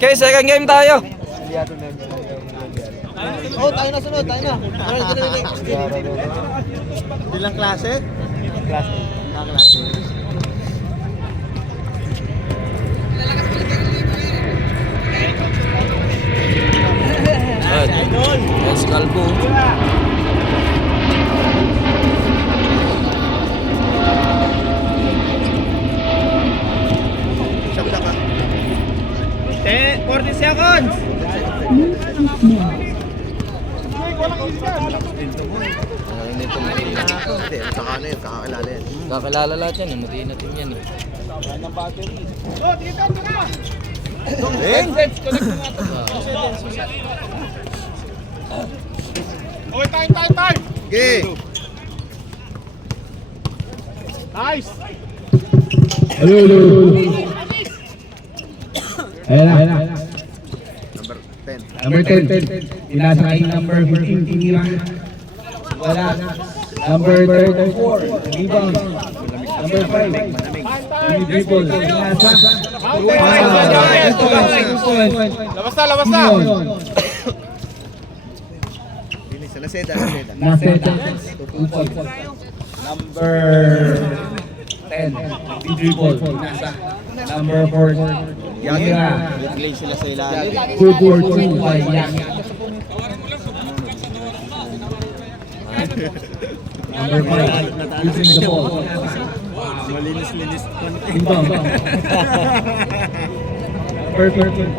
Okay, second game tayo. Oh, tayo na sunod, tayo na. Ilang klase? Klase. Yes, kalbo. Sabla ka. 40 seconds. Kakilala lahat yan, umutiin natin yan eh. Okay, time. Okay. Nice. Hello. Ayan na. Number 10. Number 10. Inasa kay number 15, tinira. Wala. Number 34, rebound. Number 5, dribble. Inasa. Labas na. Laseda. Naseta. 2 points. Number 10, dribble. Inasa. Number 4, Yagira. Nag-lay sila sa ilalim. Good for 2 by Yagira. Number 5, using the ball. Malinis. Rebound. Number 13.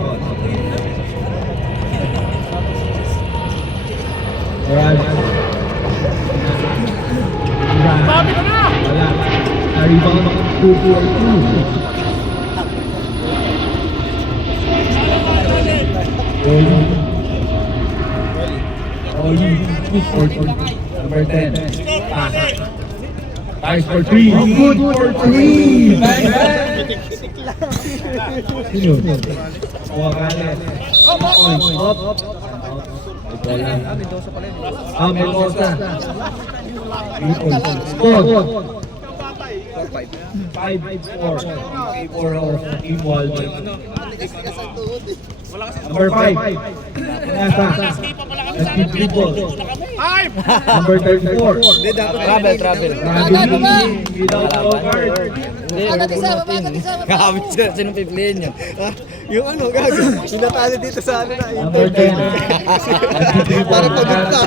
Sabi ka na. Wala. Rebound 2 for 2. Oli. 2 for 2. Number 10. Pass. Nice for 3. Good for 3. Bang, bang. Sino? Wakale. Point. Up. Mendoza. 3 points. Score. 5-4. 4 team wall. Number 5. Nasa. Nag-dribble. Number 34. Travel. Without guard. Kakamit siya, sino pipiliin nyo? Yung ano, gago. Sinatali dito sa ano na. Number 10. Para pagod ka.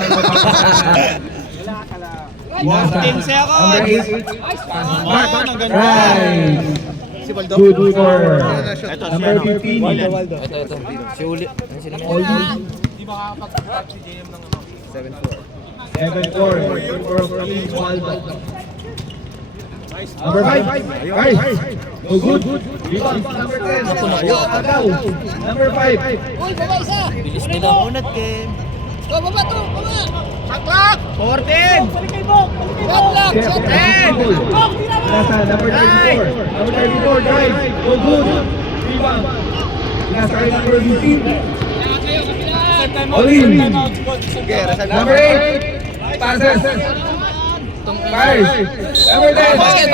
Nasa. 10 seconds. Number 8. Right. Good for. Number 15. Ito. Si Uli. Ano sila mo? Oli. Di ba kakapag si JM ng ano? 7-4. Good for team wall. Number 5. Right. No good. Rebound. Number 10. Agaw. Number 5. Uy, baba isa! Bilis nila. Unat game. Go, baba to! Baba! Shot clock. 14. Shot lock! Shot lock! Nasa number 34. Number 34, drive. No good. Rebound. Nasa kay number 15. Olin. Number 8. Passes. Fires. Number 10. Basket.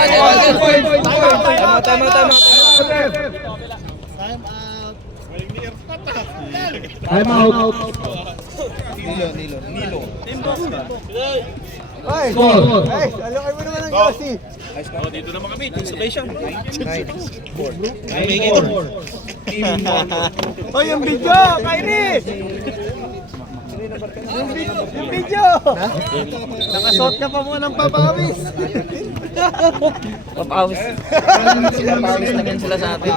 Tama. Time out. Nilo. Ay, score. Ay, alokay mo naman ang Yossi. Dito naman kami. Station. 9-4. Hoy, yung video, Kyrie! Yung video! Nakasuot ka pa muna ng papawis. Papawis. Papawis na sila sa atin.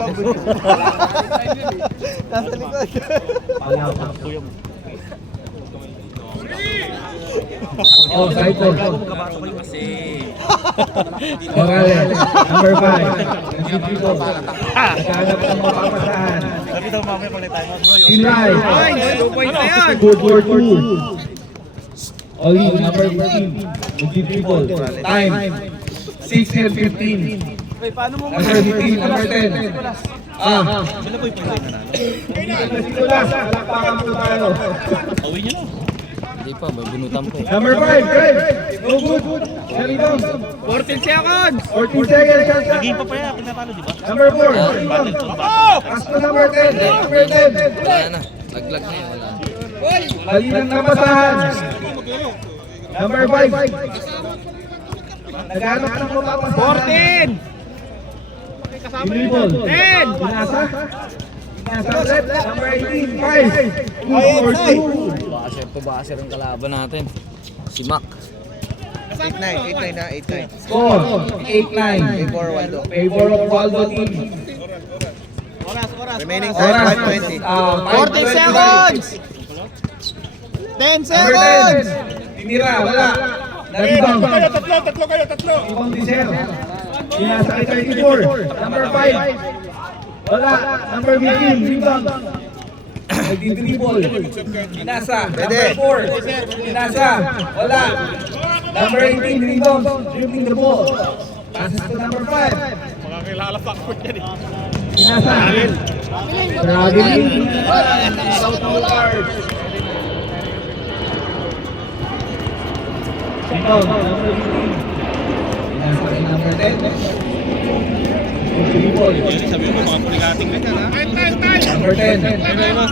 Nasa likod. Oh, side ball. Morales, number 5. Nagkahanap ng mapapasahan. Sinray. 2 points na yan. Good for 2. Oli, number 15. Nag-dribble. Time. 6 and 15. Number 15, number 10. Sino po yung pagkain na nalo? Palakpakan po tayo. Hindi pa, may bunutan po. Number 5, Greg. No good. Carry down. 14 seconds! 14 seconds. Shot clock. Game pa pa yan, pinatalo, di ba? Number 4. Pass to number 10. Number 10. Wala na. Laglag na yun. Wala. Mali ng napasahan. Number 5. Naghanap ng mapapasahan. 14! Dribble. 10! Pinasa. Pinasa ulit. Number 18. 5. 2-4-2. Basher ang kalaban natin. Si Mac. 8-9 na, 8-9. Score. 8-9. Favor Waldo. Favor of Waldo team. Remaining Oras. time, 5:20. 40 seconds! 10 Number seconds! 10. Tinira. Wala. Naribang. Tatlo kayo! Ibang Dicer. Pinasa kay 34. Number 5. Wala. Number 15. Rebound. Nagdi-dribble. Pinasa. Number 4. Pinasa. Wala. Number 18. Rebound. Dribbling the ball. Passes to number 5. Makakilala pa ako yan eh. Pinasa. Traveling. South Boulevard. Rebound. Number 15. Pinasa kay number 10. Dribble. Sabi mo, mga puligating na yan, ha? Number 10.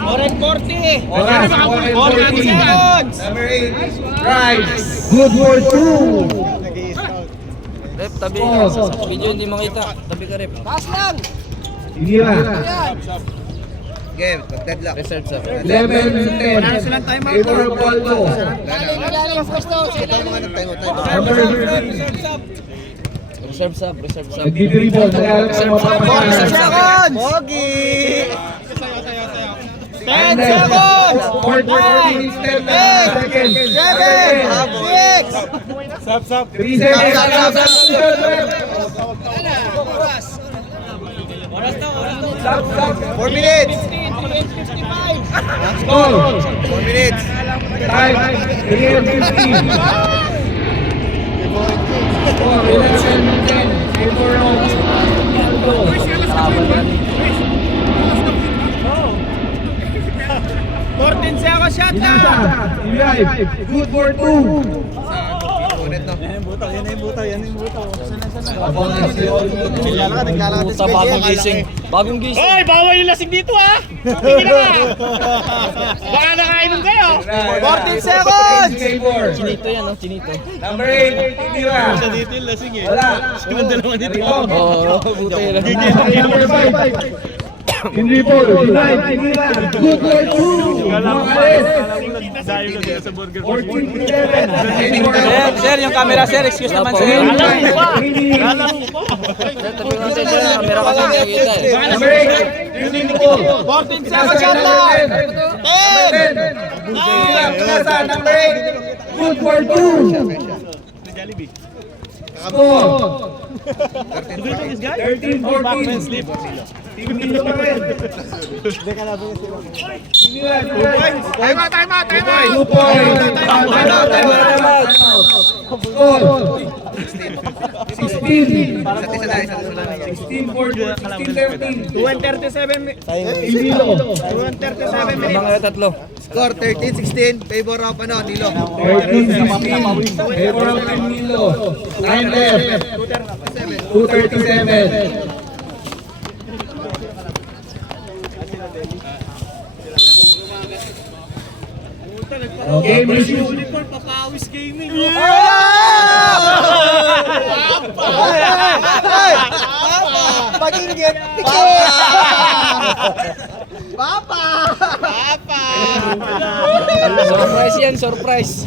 Oren 40! Oras. 40 seconds! Number 8. Right. Good for 2. Rep, tabi. Video hindi makita. Tabi ka, Rep. Pass lang. Tinira. Yan. Game, pag-deadlock. Reserve sa. 11-10. Favor of Waldo. Ilalim ang pwesto. Ito ang mga nag-time out. Number 13. Reserve sub. Reserve sub. Nagdi-dribble. Naglalaro ng Reserve mapapasahan. seconds! Pogi! 10 seconds! 14 seconds. 7! 3 seconds. Stop, stop. 4 minutes! Score. 4 minutes! Time. 3:50. Score. 11-10. Favor of Waldo. 14 seconds shot na! Pinasa. Drive. Good for 2. Ulit no? Puta, bagong gising. Bagong gising. Hoy! Bawal yung lasing dito, ha! Tingin na ka! Baka nakainom kayo! 14 seconds! Favor. Chinito yan, no? Chinito. Number 8. Tinira. Dito yung lasing eh. Wala. Dalawa dito. Oo, buti yun. Number 5. Hindi po. Right. Tinira. Good for 2. Makalis. Dayo na sila sa burger. 14-11. Sir, yung camera, sir. Excuse naman, sir. Alam mo ba? Alam mo ba? Sir, tabi nga, sir. Yung camera kasi hindi nakita, eh. Number 8. Using the ball. 14 seconds shot na! 10! 10. Number 8. Good for 2. Score. 13-14. Team Nilo pa rin. Time out! 2 points. Time out. Score. 16. 16-13. 2:37 Team Nilo. 2:37 minutes. Mga tatlo. Score 13-16. Favor of Nilo. 13-16. Favor of Team Nilo. Time left. 2:37. Okay, resume. Papawis gaming. Pag-ingit! Surprise yan, surprise.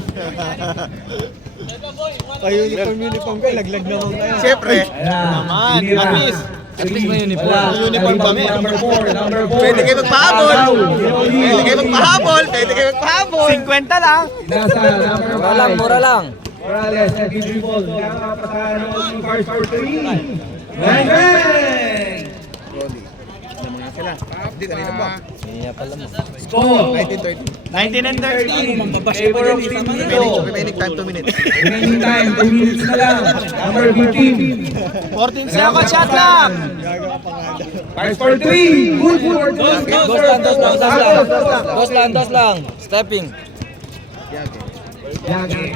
Uniform ko, laglag naman kayo. Siyempre. Naman, at least. At least may uniform. Uniform kami. Number 4. Pwede kayo magpahabol. Pwede kayo magpahabol. Pwede kayo magpahabol. 50 lang. Nasa number 5. Mura lang, mura lang. Morales, nag-dribble. Nakapasahan ng first for 3. Bang, bang! Hindi, kanina pa. Iya pala mo. Score. 19-13. 19 and 13. Favor of Team Nilo. Remaining time 2 minutes. Remaining time, 2 minutes na lang. Number 15. 14 seconds shot lang. First for 3. Good for 2. Dos lang. Dos lang. Stepping. Yeah, okay. Yagi.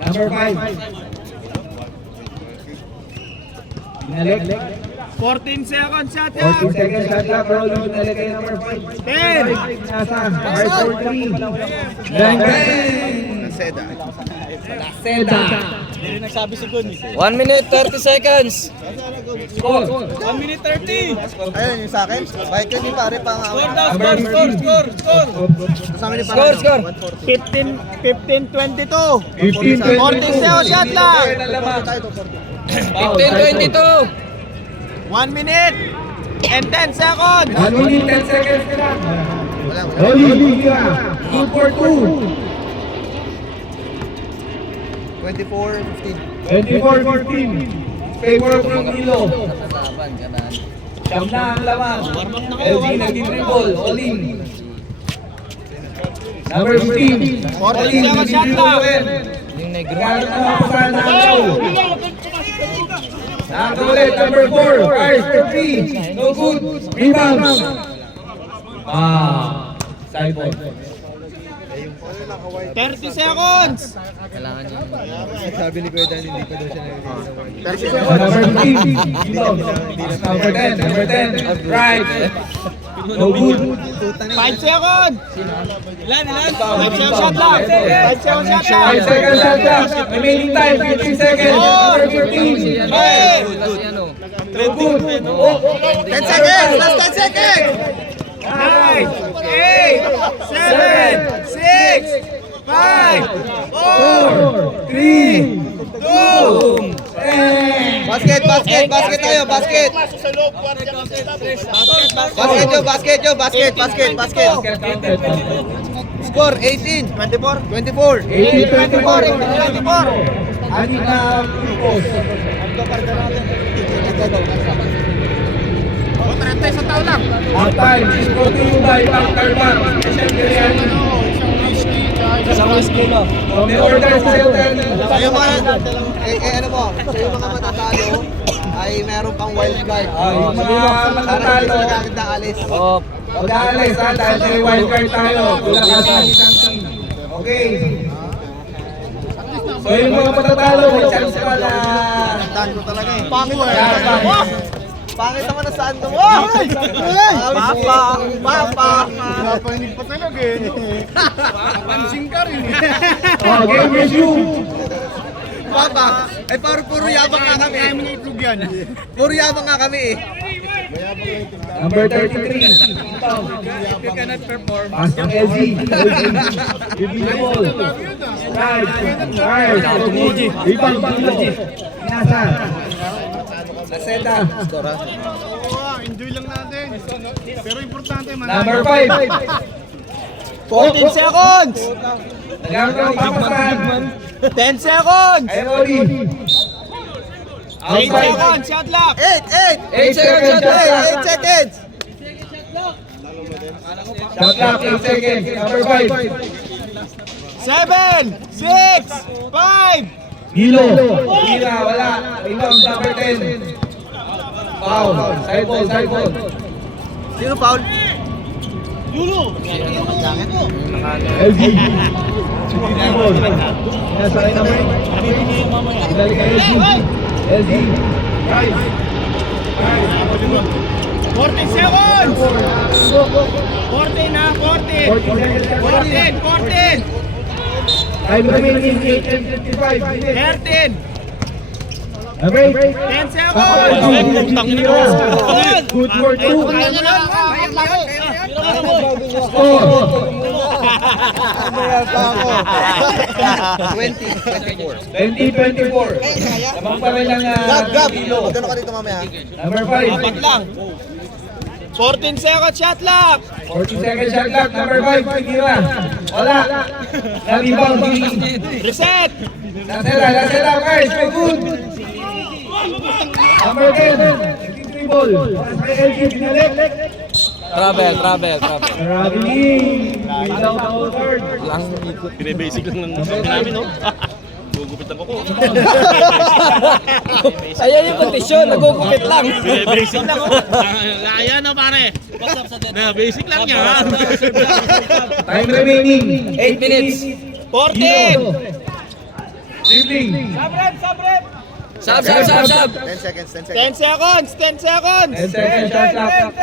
Number 5. Binalik. 14 seconds, shot 14 seconds shot clock, bro. Yung binalik kay number 5. 10. Nasa R43. Bang, bang. Seda. 1 minute 30 seconds. Score. 1 minute 30. Ayun, yung sa akin. Bakit yun yung pare pang... Score. Sa amin yung Score, score. 15-22. 15, 14 seconds, shot lang. 15-22. 1 minute and 10 seconds. 1 minute 10 seconds ka lang. Rolly Liga. 2 for 2. 24-15. 24-14. Favor of Ronquillo. Laban, ganaan. Siyam na ang laman. LG nagtitriple. All-in. Number 15. All-in. Nagtitriple. Yung negro. Gamit na mapasahan na alaw. Nakaulit. Number 4. Fires for 3. No good. Rebound. Side ball. 30 seconds. Kailangan niya. Sabi ni Kuya Dan, hindi pa daw siya Number 15. Rebound. Number 10. Number 10. Right. No good. 5 seconds. Ilan? 5 seconds shot lang. 5 seconds shot 5 lang. seconds shot clock. Remaining time. 15 seconds. Number 15. Hey! Last yan o. No good. 10 seconds! Last 10 seconds! 9, 8, 7, 6, 5, 4, 3. 2, Basket tayo, basket! Basket! Score, 18! 24! 24! 24. Anim na post. Half time is brought to you by Bank Carbon. Special biryani. Isang whiskey no. May order sa hotel. Sa'yo mga, ano mo, sa'yo mga matatalo, ay meron pang wild card. Yung mga Para matatalo. hindi sila agad aalis. Oh, Mag-aalis ha, dahil may wildcard tayo. Kulang ka sa isang team. Okay. So yung mga matatalo, may chance pa na... Dan ko talaga eh. Laban. Pangit naman na saan mo. Papa! Napanig pa talaga eh. Pansing ka rin. Oh, game resume. Papa! Ay parang puro yabang nga kami. Puro yabang nga kami eh. Number 33. You cannot perform. Pass ng LG. Review the ball. Right. Rebound. Nasa. Naseta. Enjoy lang natin. Pero importante man. Number 5. 14 seconds. Nagamit ang papasahan. 10 seconds. Ay, Oli. 8 seconds. Shot lock. 8 seconds. 8 seconds! Shot clock, 8 seconds. Number 5. 7, 6, 5. Hilo. Hila, wala. Rebound, number 10. Foul. Side ball. Sino foul? LG. Ball. Nasa kayo number 8. Dali kay LG. LG. Right. 14 seconds. 14 na, 14. 14. Time remaining 8 and 55. 13. Number 8. 10 seconds. Good for 2. Score. 20-24. Lamang pa rin ang Gab! Hilo. Magkano ka dito mamaya? Number 5. Apat lang. 14 seconds shot lock. 40 seconds shot clock. Number 5. Sigira. Wala. Na-rebound. Reset. Nasela. Guys, may good. Number 10. Dribble. Para sa LG. Binalik. travel. Traveling. Without a third. Lang. Basic lang ng namin, no? Gugupitan ko. Ayan yung kondisyon, nagugupit lang. Basic lang. Laya na pare. Basic lang yan. Time remaining 8 minutes. Gino. Dribbling. Sab. 10 seconds, 10 10 seconds. seconds, 10 seconds. 10 seconds, shot clock.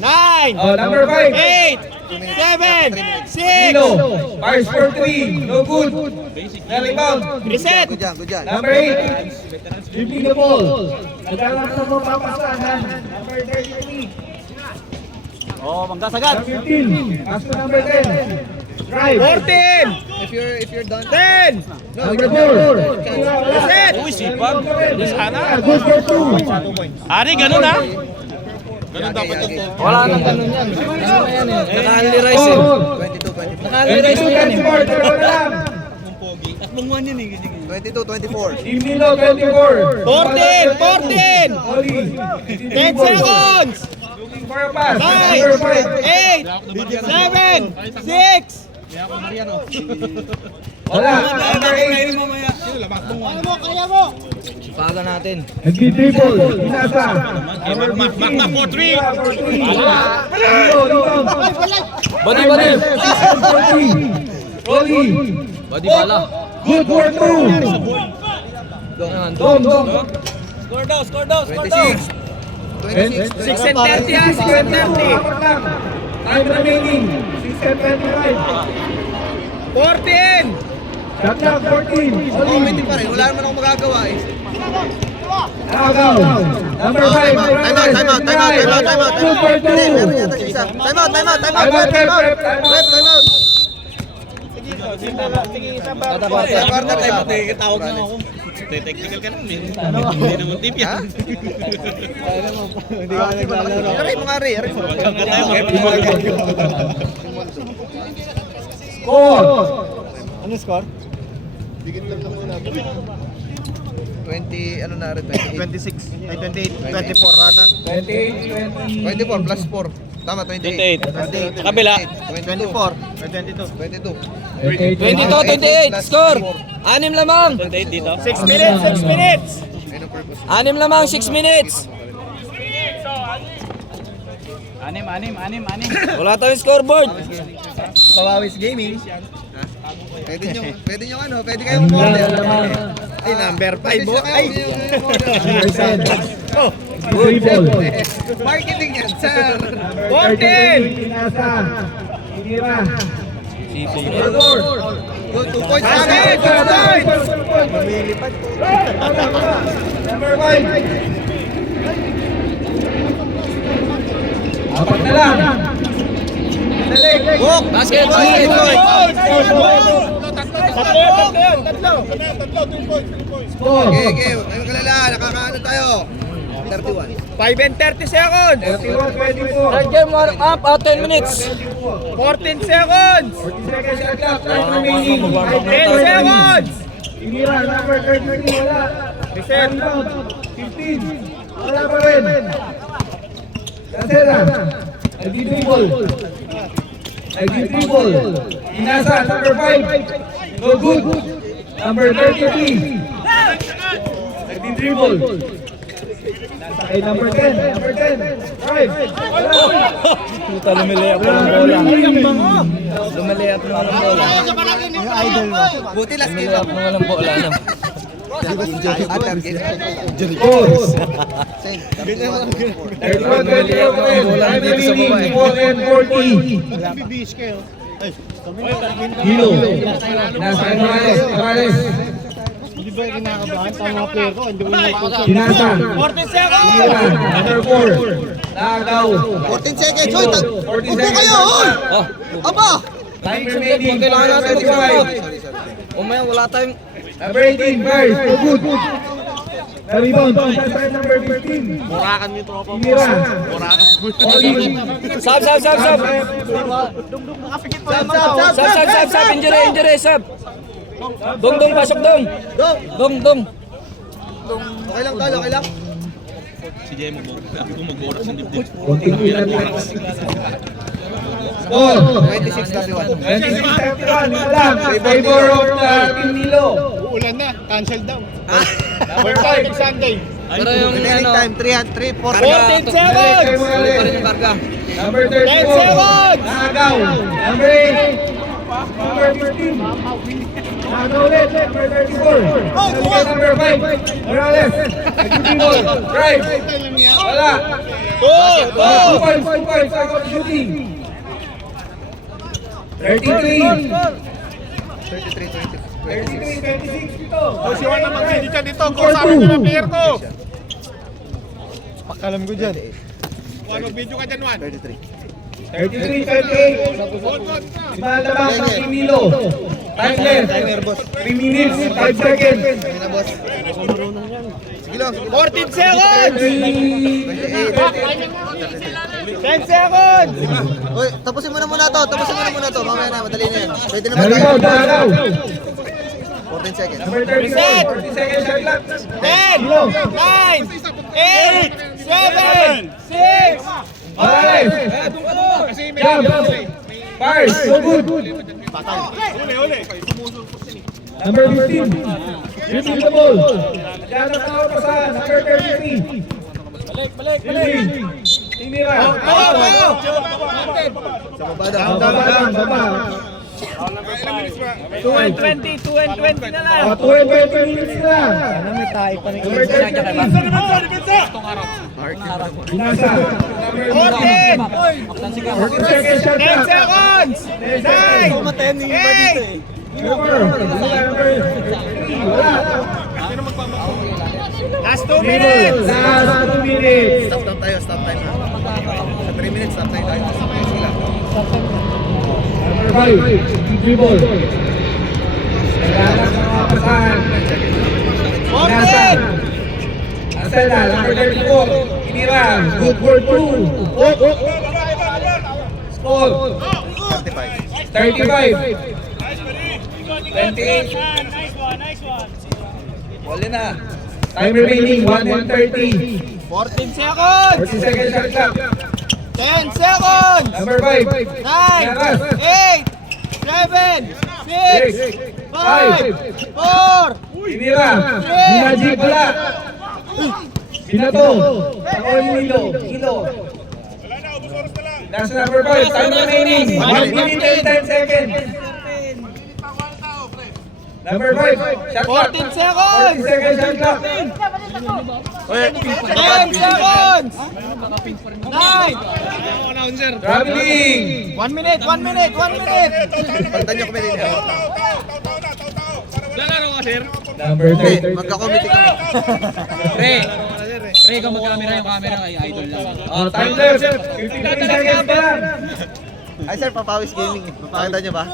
Nine, Oh, number 5. 8, 7, 6. Gino. Fires for 3. No good. Na rebound. Reset. Good job, good job. Number 8. Dribbling the ball. Nagkaroon sa mga papasahan. Number 33. Oh, manggasagad. Number 15. Pass to number 10. Drive. 14, If you're done. 10. Number 4. Reset. Uy, sipag. Good for 2. Ari, ganun ha. Ganun dapat yung Wala nang ganun yan. Ano na yan eh. Naka-only rice eh. 22, 24. Naka-only rice na yan eh. 22, 24. Team Nilo, 24. 14, 14. Oli. 10 seconds. Looking for a pass. 9, Number 5. 8, 7, 6. Wala. Number 8. Kaya mo. Paga natin. Nag-dribble. Inasa. Number 15. for 3. Body. Oli. Body pala. Good for 2. Yan. Dom. 26. 26. 6 and 30 ha, 6 and 30. Time remaining. 6 and 25. 14. Shot clock 14. Oh, hindi pa rin. Wala naman akong magagawa eh. Agaw. Number 5. Time out. Good for Hindi, meron 2. yata isa. Time out. Time out. Partner, time out. Tawag na ako. Technical ka naman eh. Hindi naman tip yan. Aray mo nga, Ray. Aray mo. Score. Ano score? 20, ano na rin? 28. 26. Ay, 28. 24 rata. 28, 24 plus 4. Tama, 28. 28. Sa kabila. 24. 22. 22. 22, 28. Score. 6 lamang. 28 dito. 6 minutes, 6 minutes. Ayun ang purpose. 6 lamang, 6 minutes. Anim. Wala tayong scoreboard. Pawawis Gaming. Pwede nyo ano, pwede kayong umorder. Ay, number 5 Pwede mo. siya Ay. Dribble. Marketing yan, sir. 14. Inasa. Inira. Go, 2 points. Basket, 2 points. Number 5. Apat na lang. Walk. Basket. Tatlo. Score. Okay. Ngayon kalala, nakakaano tayo. 31. 5 and 30 seconds. 31-24. Third game warm up, 10 minutes. 14 seconds. 40 seconds shot clock. Time remaining. 10 seconds. Inira, number 33, wala. Reset. Rebound, 15. Wala pa rin. Casera. Nag-dribble. Inasa, number 5. No good. Number 33. Nag-dribble. Ay, number 10. Drive. Puta, lumilayap na ng bola. Lumilayap na ng bola. Buti last game Lumilayap ako. na ng bola. Ano? Scores. Ganyan lang. 31-24. Time remaining. 4 and 40. Hilo. Nasa Morales. Hindi ba kinakabahan sa mga player ko? Hindi mo Ginasa. 14 seconds. Inira. Number 4. Nagaw. 14 seconds. Hoy, 14 upo kayo, hoy! Oh, Aba! Time remaining. kailangan natin 25. umaya, wala tayong... Number 18. First. No good. The rebound. Sa number 15. Murakan yung tropa mo. Inira. Oli. Sab. Sab. Injury, sab. Dong, pasok dong. Dong. Okay lang, tol, okay lang. Si Jay mag-oras ng dibdib. Konting ilan lang. Score. 26-31. 26-31. Lang. Favor of the Team Nilo. Uulan na. Cancel daw. Number 5, Sunday. Pero yung Remaining ano... time, 3, 4. 14 seconds. Tuloy pa rin yung karga. Number 34. 10 seconds! Nakagaw. Number 8. Number 15. Nakagaw ulit. Number 34. Balikan number 5. Morales. Nag-dribble. Drive. Wala. 2 points. 2 points. Second shooting. 33. 33-26 dito. Si Juan na mag-video dyan dito. Kung sabi niya ng player ko. Pakalam ko dyan. Juan, mag-video ka dyan, Juan. 33-28. Imalabas ang Emilo. Time left. 3 minutes, 5 seconds. 14 seconds! 10 seconds! Uy, tapusin mo na muna to. Mamaya na, madali na yan. Pwede na Naligaw, Dagaw. 14 seconds. Number 34, 40 seconds shot clock. 10, 9, 8, 7, 6, Morales. Jump. Fires. So good. Number 15. Shooting the ball. Diyan ang tao pa sa number 33. Balik. Tinira. Sa baba daw. Baba. 2 and 20 na lang. 2 and 20 minutes na. Number 33. Binasa. 14, 40 seconds shot 10 clock. seconds! 9, 8, last 2 minutes! Last 2 minutes. Stop time ha. Sa 3 minutes, stop time tayo. Sige lang. Number 5, dribble. Kailangan ng mga pasahan. Nasa. Asena, number 34. Inira. Good for 2. Score. 35. 35. 28. Wala na. Time remaining, 1 and 30. 14 seconds! 40 seconds shot clock. 10 seconds! Number 5. 9, 8, 7, 6, 5, 4, Inira. Magic wala. Pinato. Ako yung Kilo. Nasa number 5. Time remaining. 1 minute and 10 seconds. Number 5. Shot clock. 14 seconds! 40 seconds shot clock. 10 seconds! 9, Traveling. 1 minute! Palitan niyo kami din yan. Number 30. Magka-committee kami. Pre, kung mag-camera yung camera kay Idol lang. Time left. 53 seconds pa lang. Ay sir, Papawis Gaming. Nakita niyo ba?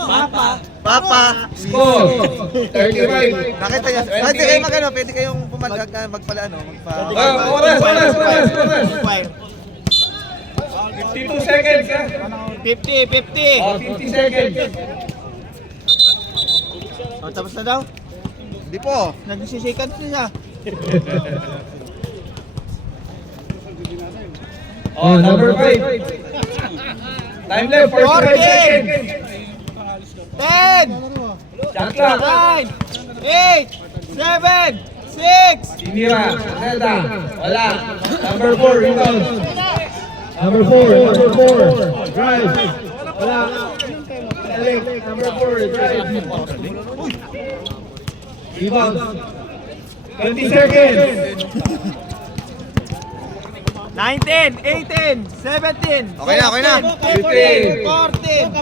Papa! Score. 35. Nakita niyo. Pwede kayo pwede kayong magpala Oras. 52 seconds. 50! 50 seconds. Tapos na daw? Hindi po. Nagsisikan na siya. Number 5. Time left, 45 seconds. 10, Shot clock. 9, 8, 7, 6, Sinira. Zelda. Wala. Number 4, rebound. Number 4. Drive. Wala. Balik. Number 4, drive. Rebound. 20 seconds. 19, 18, 17, Okay na. 15, 14,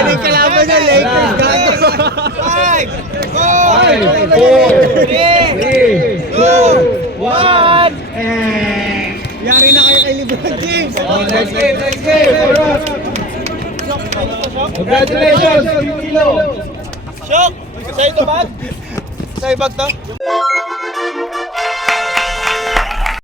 Hindi kalaban niya, Lakers, gago. 5, 4, 3, 2, 1. Yari na kayo kay Lebron James. Next game. Alright. Congratulations, Kilo. Shock! Sa ito bag? Sa ibag to?